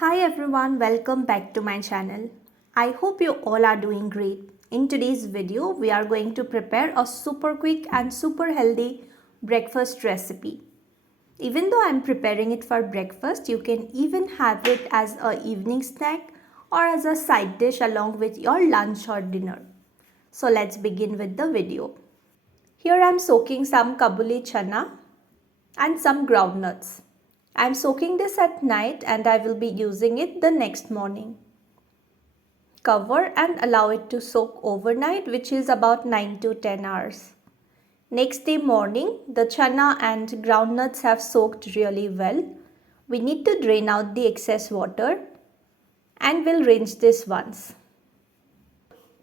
Hi everyone, welcome back to my channel. I hope you all are doing great. In today's video, we are going to prepare a super quick and super healthy breakfast recipe. Even though I'm preparing it for breakfast, you can even have it as an evening snack or as a side dish along with your lunch or dinner. So let's begin with the video. Here I'm soaking some kabuli chana and some groundnuts. I'm soaking this at night and I will be using it the next morning. Cover and allow it to soak overnight, which is about 9 to 10 hours. Next day morning, the chana and groundnuts have soaked really well. We need to drain out the excess water and we'll rinse this once.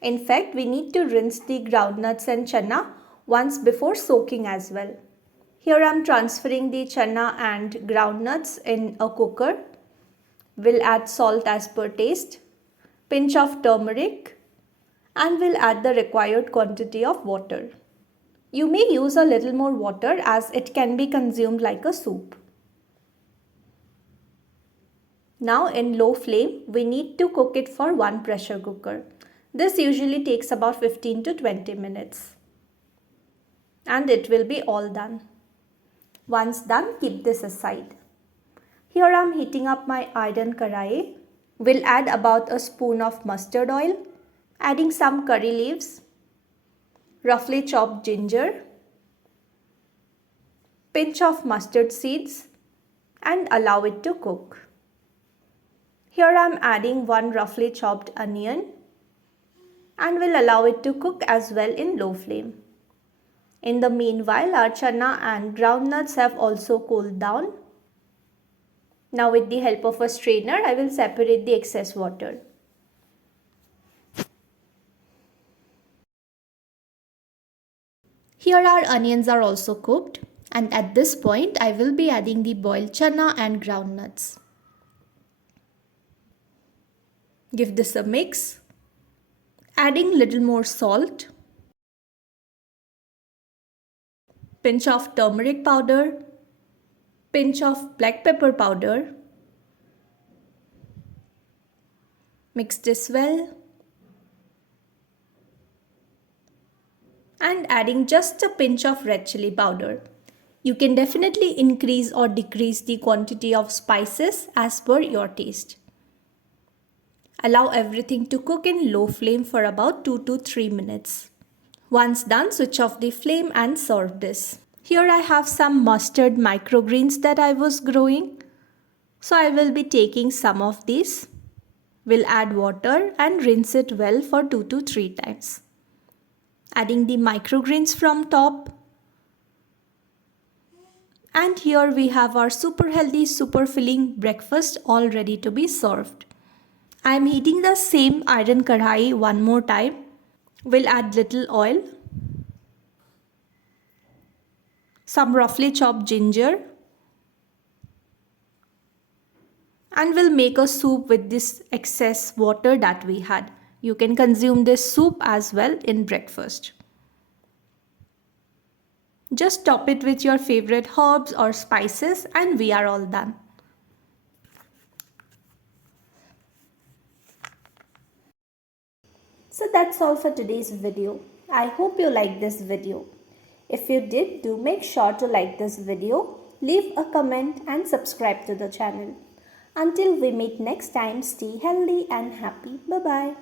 In fact, we need to rinse the groundnuts and chana once before soaking as well. Here I am transferring the chana and groundnuts in a cooker. We'll add salt as per taste, pinch of turmeric, and we'll add the required quantity of water. You may use a little more water as it can be consumed like a soup. Now in low flame, we need to cook it for one pressure cooker. This usually takes about 15 to 20 minutes. And it will be all done. Once done, keep this aside. Here I am heating up my iron karai. We'll add about a spoon of mustard oil, adding some curry leaves, roughly chopped ginger, pinch of mustard seeds, and allow it to cook. Here I am adding one roughly chopped onion and will allow it to cook as well in low flame. In the meanwhile, our chana and groundnuts have also cooled down. Now with the help of a strainer, I will separate the excess water. Here our onions are also cooked, and at this point I will be adding the boiled chana and groundnuts. Give this a mix, adding little more salt, pinch of turmeric powder, pinch of black pepper powder. Mix this well and adding just a pinch of red chili powder. You can definitely increase or decrease the quantity of spices as per your taste. Allow everything to cook in low flame for about 2 to 3 minutes. Once done, switch off the flame and serve this. Here I have some mustard microgreens that I was growing. So I will be taking some of these. We'll add water and rinse it well for 2 to 3 times. Adding the microgreens from top. And here we have our super healthy, super filling breakfast all ready to be served. I am heating the same iron kadhai one more time. We'll add little oil, some roughly chopped ginger, and we'll make a soup with this excess water that we had. You can consume this soup as well in breakfast. Just top it with your favorite herbs or spices and we are all done. So that's all for today's video. I hope you liked this video. If you did, do make sure to like this video, leave a comment and subscribe to the channel. Until we meet next time, stay healthy and happy. Bye-bye.